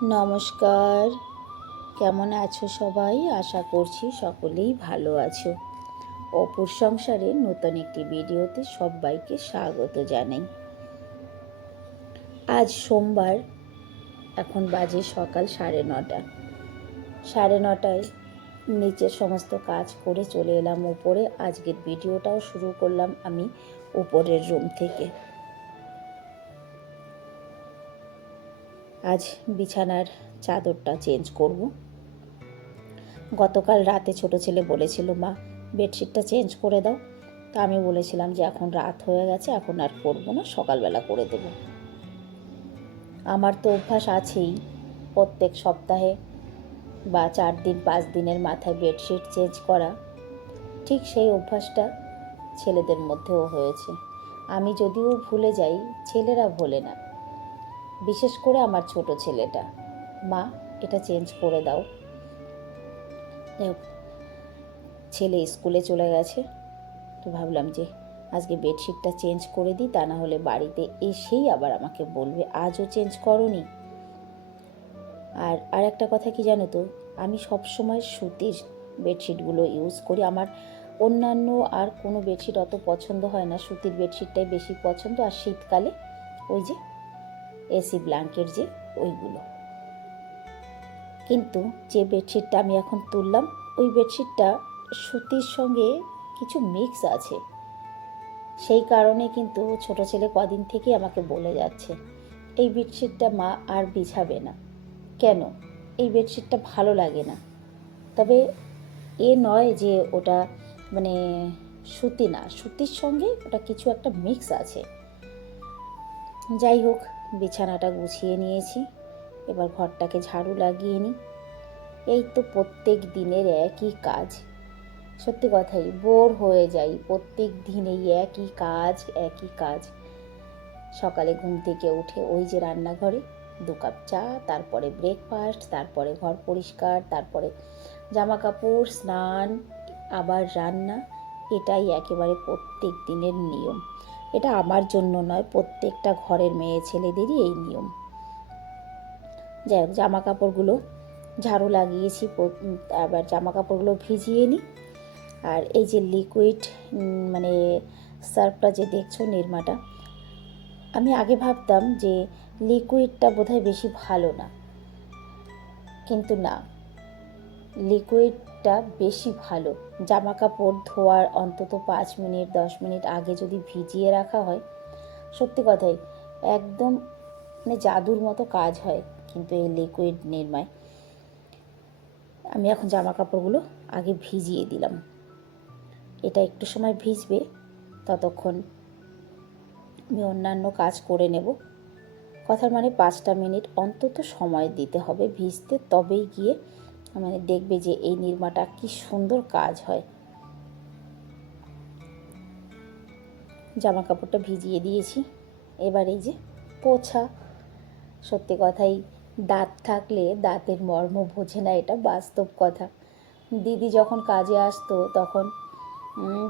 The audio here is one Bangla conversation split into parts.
নমস্কার, কেমন আছো সবাই? আশা করছি সকলেই ভালো আছো। অপুর সংসারের নতুন একটি ভিডিওতে সবাইকে স্বাগত জানাই। আজ সোমবার, এখন বাজে সকাল 9:30। 9:30টায় নিচের সমস্ত কাজ করে চলে এলাম উপরে। আজকের ভিডিওটাও শুরু করলাম আমি উপরের রুম থেকে। আজ বিছানার চাদরটা চেঞ্জ করব। গতকাল রাতে ছোট ছেলে বলেছিল, মা বেডশিটটা চেঞ্জ করে দাও। তা আমি বলেছিলাম যে এখন রাত হয়ে গেছে, এখন আর করব না, সকালবেলা করে দেব। আমার তো অভ্যাস আছেই প্রত্যেক সপ্তাহে বা 4 দিন 5 দিনের মাথায় বেডশিট চেঞ্জ করা। ঠিক সেই অভ্যাসটা ছেলেদের মধ্যেও হয়েছে। আমি যদিও ভুলে যাই, ছেলেরা ভোলে না। বিশেষ করে আমার ছোট ছেলেটা, মা এটা চেঞ্জ করে দাও। ছেলে স্কুলে চলে গেছে, তো ভাবলাম যে আজকে বেডশিটটা চেঞ্জ করে দিই, তা না হলে বাড়িতে এসেই আবার আমাকে বলবে আজও চেঞ্জ করোনি। আর একটা কথা কি জানো তো, আমি সবসময় সুতির বেডশিটগুলো ইউজ করি। আমার অন্যান্য আর কোনো বেডশিট অত পছন্দ হয় না, সুতির বেডশিটটাই বেশি পছন্দ। আর শীতকালে ওই যে এসি ব্ল্যাঙ্কেট যে ওইগুলো। কিন্তু যে বেডশিটটা আমি এখন তুললাম, ওই বেডশিটটা সুতির সঙ্গে কিছু মিক্স আছে। সেই কারণে কিন্তু ছোট ছেলে কদিন থেকে আমাকে বলে যাচ্ছে, এই বেডশিটটা মা আর বিছাবে না কেন, এই বেডশিটটা ভালো লাগে না। তবে এ নয় যে ওটা মানে সুতি না, সুতির সঙ্গে ওটা কিছু একটা মিক্স আছে। যাই হোক, বিছানাটা গুছিয়ে নিয়েছি, এবার ঘরটাকে ঝাড়ু লাগিয়ে নিই। এই তো প্রত্যেক দিনের একই কাজ। সত্যি কথাই বোর হয়ে যাই, প্রত্যেক দিন এই একই কাজ। সকালে ঘুম থেকে উঠে ওই যে রান্নাঘরে 2 কাপ চা, তারপরে ব্রেকফাস্ট, তারপরে ঘর পরিষ্কার, তারপরে জামা কাপড়, স্নান, আবার রান্না। এটাই একেবারে প্রত্যেক দিনের নিয়ম। এটা আমার জন্য নয়, প্রত্যেকটা ঘরের মেয়ে ছেলেদেরই এই নিয়ম। যাই হোক, জামা কাপড়গুলো ঝাড়ু লাগিয়েছি, আবার জামা কাপড়গুলো ভিজিয়ে নিই। আর এই যে লিকুইড মানে সার্ফটা যে দেখছো, নিরমাটা, আমি আগে ভাবতাম যে লিকুইডটা বোধহয় বেশি ভালো না, কিন্তু না, লিকুইডটা বেশি ভালো। জামা কাপড় ধোয়ার অন্তত 5 মিনিট 10 মিনিট আগে যদি ভিজিয়ে রাখা হয়, সত্যি কথাই একদম মানে জাদুর মতো কাজ হয় কিন্তু এই লিকুইড নিরমায়। আমি এখন জামা কাপড়গুলো আগে ভিজিয়ে দিলাম। এটা একটু সময় ভিজবে, ততক্ষণ আমি অন্যান্য কাজ করে নেব। কথার মানে 5টা মিনিট অন্তত সময় দিতে হবে ভিজতে, তবেই গিয়ে মানে দেখবে যে এই নিরমাটা কি সুন্দর কাজ হয়। জামা কাপড়টা ভিজিয়ে দিয়েছি, এবার এই যে পোছা। সত্যি কথাই দাঁত থাকলে দাঁতের মর্ম বোঝে না, এটা বাস্তব কথা। দিদি যখন কাজে আসতো তখন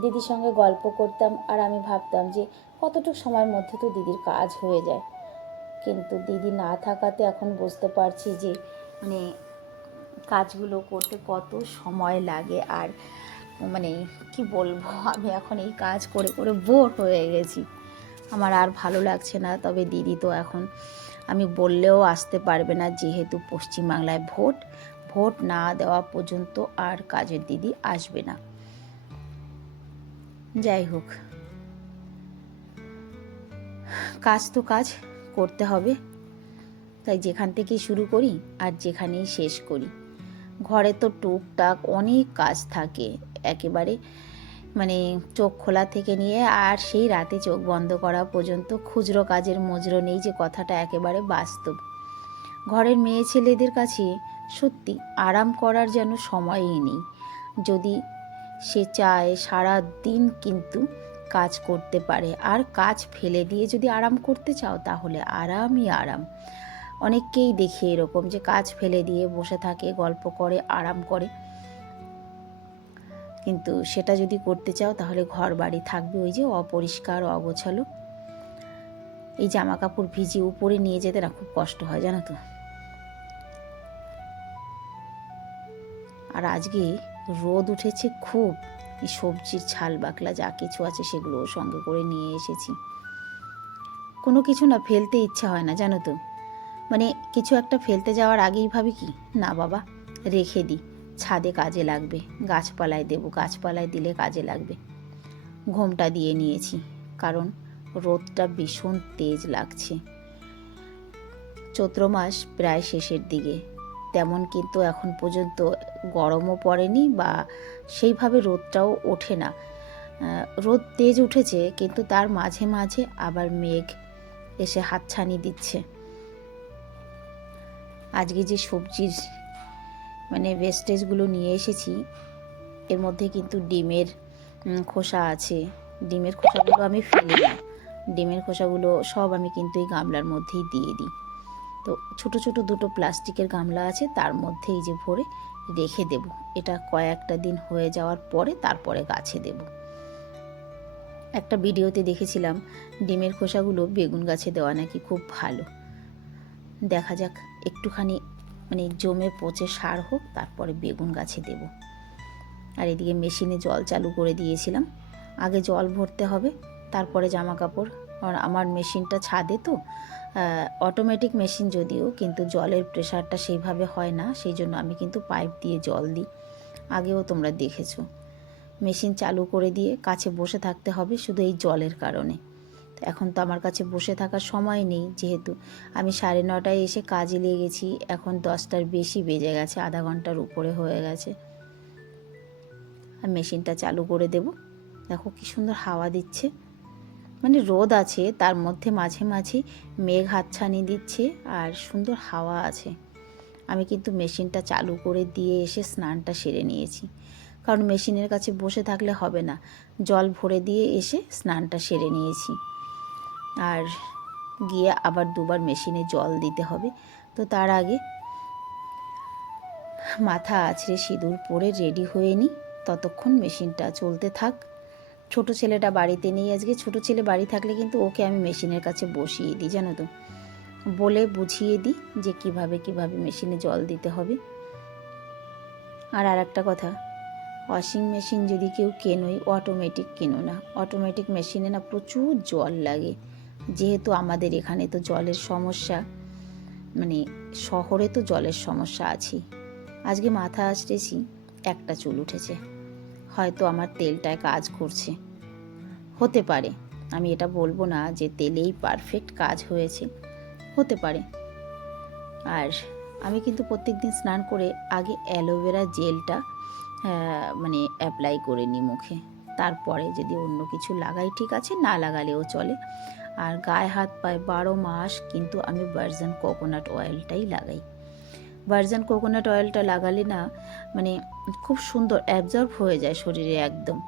দিদির সঙ্গে গল্প করতাম, আর আমি ভাবতাম যে কতটুকু সময়ের মধ্যে তো দিদির কাজ হয়ে যায়। কিন্তু দিদি না থাকাতে এখন বুঝতে পারছি যে মানে কাজগুলো করতে কত সময় লাগে। আর মানে কি বলবো, আমি এখন এই কাজ করে করে বোর হয়ে গেছি, আমার আর ভালো লাগছে না। তবে দিদি তো এখন আমি বললেও আসতে পারবে না, যেহেতু পশ্চিমবাংলায় ভোট না দেওয়া পর্যন্ত আর কাজের দিদি আসবে না। যাই হোক, কাজ তো কাজ করতে হবে, তাই যেখান থেকেই শুরু করি আর যেখানেই শেষ করি। ঘরে তো টুকটাক অনেক কাজ থাকে, একেবারে মানে চোখ খোলা থেকে নিয়ে আর সেই রাতে চোখ বন্ধ করা পর্যন্ত খুচরো কাজের মজরো নেই, যে কথাটা একেবারে বাস্তব। ঘরের মেয়ে ছেলেদের কাছে সত্যি আরাম করার যেন সময়ই নেই। যদি সে চায় সারা দিন কিন্তু কাজ করতে পারে, আর কাজ ফেলে দিয়ে যদি আরাম করতে চাও তাহলে আরামই আরাম। অনেককেই দেখি এরকম যে কাজ ফেলে দিয়ে বসে থাকে, গল্প করে, আরাম করে। কিন্তু সেটা যদি করতে চাও তাহলে ঘর বাড়ি থাকবে ওই যে অপরিষ্কার, অগোছালো। এই জামা কাপড় ভিজিয়ে উপরে নিয়ে যেতে না খুব কষ্ট হয়, জানো তো। আর আজকে রোদ উঠেছে খুব। এই সবজির ছাল বাকলা যা কিছু আছে সেগুলো সঙ্গে করে নিয়ে এসেছি। কোনো কিছু না ফেলতে ইচ্ছা হয় না, জানো তো। মানে কিছু একটা ফেলতে যাওয়ার আগেই ভাবি কি, না বাবা রেখে দিই, ছাদে কাজে লাগবে, গাছপালায় দেবো, গাছপালায় দিলে কাজে লাগবে। ঘোমটা দিয়ে নিয়েছি, কারণ রোদটা ভীষণ তেজ লাগছে। চৈত্র মাস প্রায় শেষের দিকে, তেমন কিন্তু এখন পর্যন্ত গরমও পড়েনি বা সেইভাবে রোদটাও ওঠে না। রোদ তেজ উঠেছে, কিন্তু তার মাঝে মাঝে আবার মেঘ এসে হাতছানি দিচ্ছে। আজকে যে সবজির মানে ওয়েস্টেজগুলো নিয়ে এসেছি, এর মধ্যে কিন্তু ডিমের খোসা আছে। ডিমের খোসাগুলো আমি ফেলি না, ডিমের খোসাগুলো সব আমি কিন্তু এই গামলার মধ্যেই দিয়ে দিই। তো ছোট ছোট দুটো প্লাস্টিকের গামলা আছে, তার মধ্যে এই যে ভরে রেখে দেব। এটা কয়েকটা দিন হয়ে যাওয়ার পরে তারপরে গাছে দেব। একটা ভিডিওতে দেখেছিলাম ডিমের খোসাগুলো বেগুন গাছে দেওয়া নাকি খুব ভালো। দেখা যাক, একটুখানি মানে জমে পচে সার হোক, তারপরে বেগুন গাছে দেব। আর এদিকে মেশিনে জল চালু করে দিয়েছিলাম। আগে জল ভরতে হবে, তারপরে জামা কাপড়। আর আমার মেশিনটা ছাদে তো, অটোমেটিক মেশিন যদিও, কিন্তু জলের প্রেশারটা সেইভাবে হয় না, সেই জন্য আমি কিন্তু পাইপ দিয়ে জল দিই। আগেও তোমরা দেখেছো। মেশিন চালু করে দিয়ে কাছে বসে থাকতে হবে শুধু এই জলের কারণে। এখন তো আমার কাছে বসে থাকার সময় নেই, যেহেতু আমি 9:30টায় এসে কাজে লেগেছি, এখন 10টার বেশি বেজে গেছে, আধা ঘন্টার উপরে হয়ে গেছে। আর মেশিনটা চালু করে দেব। দেখো কি সুন্দর হাওয়া দিচ্ছে, মানে রোদ আছে তার মধ্যে মাঝে মাঝে মেঘ হাতছানি দিচ্ছে আর সুন্দর হাওয়া আছে। আমি কিন্তু মেশিনটা চালু করে দিয়ে এসে স্নানটা সেরে নিয়েছি, কারণ মেশিনের কাছে বসে থাকলে হবে না। জল ভরে দিয়ে এসে স্নানটা সেরে নিয়েছি। আর গিয়ে আবার দুবার মেশিনে জল দিতে হবে। তো তার আগে মাথা আছড়ে সিঁদুর পরে রেডি হয়ে নিই, ততক্ষণ মেশিনটা চলতে থাক। ছোট ছেলেটা বাড়িতে নেই আজকে। ছোট ছেলে বাড়ি থাকলে কিন্তু ওকে আমি মেশিনের কাছে বসিয়ে দিই, জানো তো, বলে বুঝিয়ে দিই যে কিভাবে কিভাবে মেশিনে জল দিতে হবে। আর একটা কথা, ওয়াশিং মেশিন যদি কেউ কেনোই, অটোমেটিক কেনো না। অটোমেটিক মেশিনে না প্রচুর জল লাগে, যেহেতু আমাদের এখানে তো জলের সমস্যা, মানে শহরে তো জলের সমস্যা আছেই। আজকে মাথা আঁচড়েছি, একটা চুল উঠেছে, হয়তো আমার তেলটায় কাজ করছে, হতে পারে। আমি এটা বলবো না যে তেলেই পারফেক্ট কাজ হয়েছে, হতে পারে। আর আমি কিন্তু প্রত্যেকদিন স্নান করে আগে অ্যালোভেরা জেলটা মানে অ্যাপ্লাই করে নিই মুখে, তারপরে যদি অন্য কিছু লাগাই ঠিক আছে, না লাগালেও চলে। আর গায়ে হাত পায়ে 12 মাস কিন্তু আমি ভার্জিন কোকোনাট অয়েলটাই লাগাই। ভার্জিন কোকোনাট অয়েলটা লাগালে না মানে খুব সুন্দর অ্যাবজর্ব হয়ে যায় শরীরে একদম।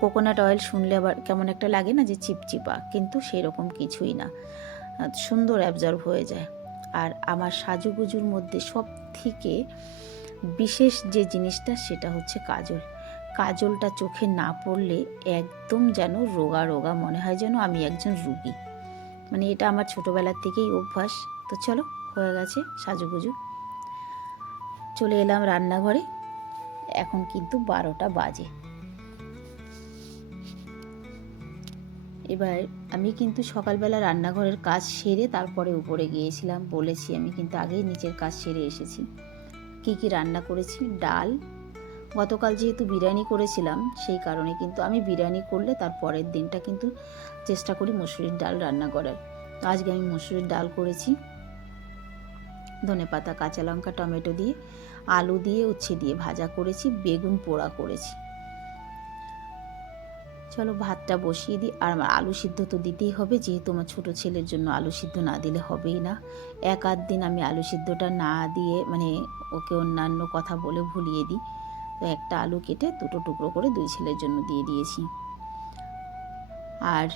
কোকোনাট অয়েল শুনলে আবার কেমন একটা লাগে না, যে চিপচিপা, কিন্তু সেরকম কিছুই না, সুন্দর অ্যাবজর্ব হয়ে যায়। আর আমার সাজুগুজুর মধ্যে সব থেকে বিশেষ যে জিনিসটা, সেটা হচ্ছে কাজল। কাজলটা চোখে না পড়লে একদম যেন রোগা রোগা মনে হয়, যেন আমি একজন রুগী। মানে এটা আমার ছোটোবেলার থেকেই অভ্যাস। তো চলো, হয়ে গেছে সাজুগুজু, চলে এলাম রান্নাঘরে। এখন কিন্তু 12টা বাজে। এবার আমি কিন্তু সকালবেলা রান্নাঘরের কাজ সেরে তারপরে উপরে গিয়েছিলাম, বলেছি আমি কিন্তু আগেই নিচের কাজ সেরে এসেছি। কী কী রান্না করেছি, ডাল, গতকাল যেহেতু বিরিয়ানি করেছিলাম সেই কারণে কিন্তু আমি বিরিয়ানি করলে তার পরের দিনটা কিন্তু চেষ্টা করি মুসুরির ডাল রান্না করার। তো আজকে আমি মুসুরির ডাল করেছি, ধনেপাতা, কাঁচা লঙ্কা, টমেটো দিয়ে, আলু দিয়ে, উচ্ছে দিয়ে ভাজা করেছি, বেগুন পোড়া করেছি। চলো ভাতটা বসিয়ে দিই। আর আমার আলু সিদ্ধ তো দিতেই হবে, যেহেতু আমার ছোটো ছেলের জন্য আলু সিদ্ধ না দিলে হবেই না। এক আধ দিন আমি আলু সিদ্ধটা না দিয়ে মানে ওকে অন্যান্য কথা বলে ভুলিয়ে দিই। তো একটা আলু কেটে দুটো টুকরো করে 2 ছেলের জন্য দিয়ে দিয়েছি। আর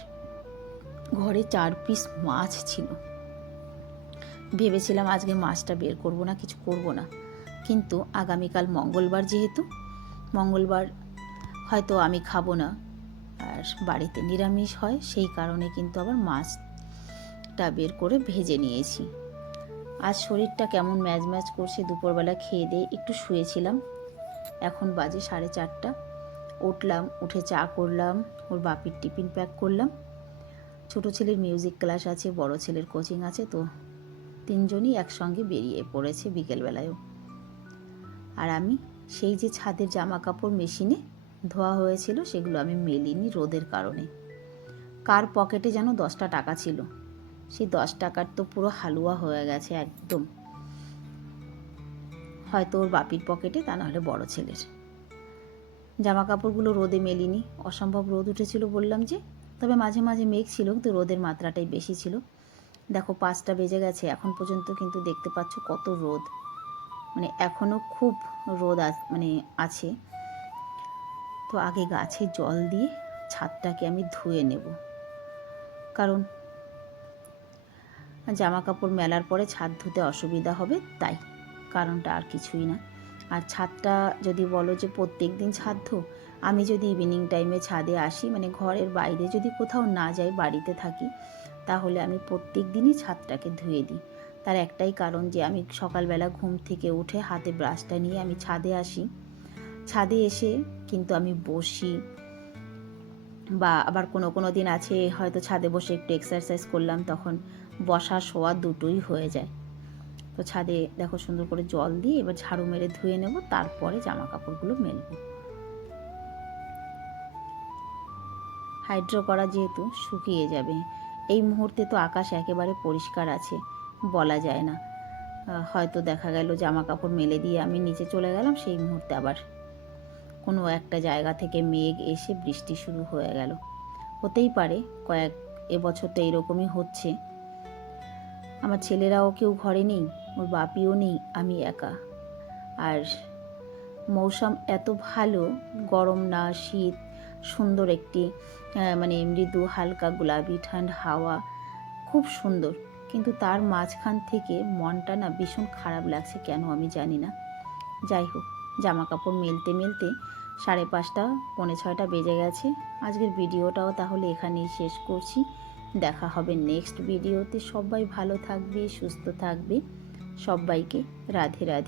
ঘরে 4 পিস মাছ ছিল, ভেবেছিলাম আজকে মাছটা বের করব না, কিছু করব না, কিন্তু আগামীকাল মঙ্গলবার, যেহেতু মঙ্গলবার হয়তো আমি খাবো না, আর বাড়িতে নিরামিষ হয়, সেই কারণে কিন্তু আবার মাছটা বের করে ভেজে নিয়েছি। আজ শরীরটা কেমন ম্যাজ ম্যাজ করছে। দুপুরবেলা খেয়ে দিয়ে একটু শুয়েছিলাম, এখন বাজে 4:30। উঠলাম, উঠে চা করলাম, ওর বাপির টিফিন প্যাক করলাম। ছোটো ছেলের মিউজিক ক্লাস আছে, বড় ছেলের কোচিং আছে, তো তিনজনই একসঙ্গে বেরিয়ে পড়েছে বিকেলবেলায়ও। আর আমি সেই যে ছাদের জামা কাপড় মেশিনে ধোয়া হয়েছিল সেগুলো আমি মেলিনি রোদের কারণে। কার পকেটে যেন 10টা টাকা ছিল, সেই 10 টাকার তো পুরো হালুয়া হয়ে গেছে একদম। হয়তো ওর বাপির পকেটে, তা নাহলে বড় ছেলের। জামা কাপড়গুলো রোদে মেলিনি, অসম্ভব রোদ উঠেছিল বললাম যে। তবে মাঝে মাঝে মেঘ ছিল, কিন্তু রোদের মাত্রাটাই বেশি ছিল। দেখো 5টা বেজে গেছে, এখন পর্যন্ত কিন্তু দেখতে পাচ্ছ কত রোদ, মানে এখনও খুব রোদ আছে। তো আগে গাছে জল দিয়ে ছাদটাকে আমি ধুয়ে নেব, কারণ জামা কাপড় মেলার পরে ছাদ ধুতে অসুবিধা হবে, তাই কারণটা আর কিছুই না। আর ছাদটা যদি বলো যে প্রত্যেক দিন ছাদ ধো, আমি যদি ইভিনিং টাইমে ছাদে আসি, মানে ঘরের বাইরে যদি কোথাও না যাই, বাড়িতে থাকি, তাহলে আমি প্রত্যেক দিনই ছাদটাকে ধুয়ে দিই। তার একটাই কারণ যে আমি সকালবেলা ঘুম থেকে উঠে হাতে ব্রাশটা নিয়ে আমি ছাদে আসি। ছাদে এসে কিন্তু আমি বসি, বা আবার কোনো দিন আছে হয়তো ছাদে বসে একটু এক্সারসাইজ করলাম, তখন বসা শোয়া দুটোই হয়ে যায়। তো ছাদে দেখো সুন্দর করে জল দিয়ে এবার ঝাড়ু মেরে ধুয়ে নেব, তারপরে জামা কাপড়গুলো মেলবো। হাইড্রো করা যেহেতু শুকিয়ে যাবে। এই মুহূর্তে তো আকাশ একেবারে পরিষ্কার আছে, বলা যায় না। হয়তো দেখা গেল জামা কাপড় মেলে দিয়ে আমি নিচে চলে গেলাম, সেই মুহূর্তে আবার কোনো একটা জায়গা থেকে মেঘ এসে বৃষ্টি শুরু হয়ে গেল। হতেই পারে, এবছর তো এরকমই হচ্ছে। আমার ছেলেরাও কেউ ঘরে নেই, ওর বাপিও নেই, আমি একা। আর মৌসুম এত ভালো, গরম না শীত, সুন্দর একটি মানে মৃদু হালকা গোলাপি ঠান্ডা হাওয়া, খুব সুন্দর। কিন্তু তার মাঝখান থেকে মনটা না ভীষণ খারাপ লাগছে, কেন আমি জানি না। যাই হোক, জামা কাপড় মেলতে মেলতে 5:30 6:45 বেজে গেছে। আজকের ভিডিওটাও তাহলে এখানেই শেষ করছি। দেখা হবে নেক্সট ভিডিওতে। সবাই ভালো থাকবে, সুস্থ থাকবে। সবাইকে রাধে রাধে।